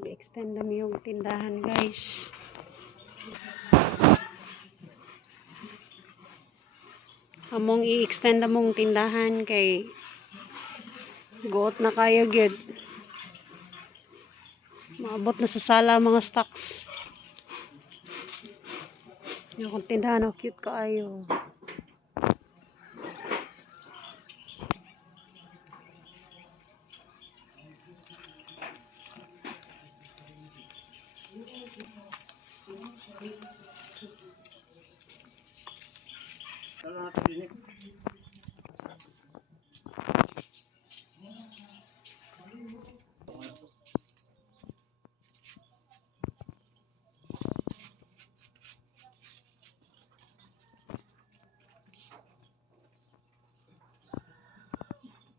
extend na yung tindahan guys. Among i-extend na mong tindahan kay goot na kayo gyud. Maabot na sa sala mga stocks. Yung tindahan, oh, cute kaayo. Selamat günler.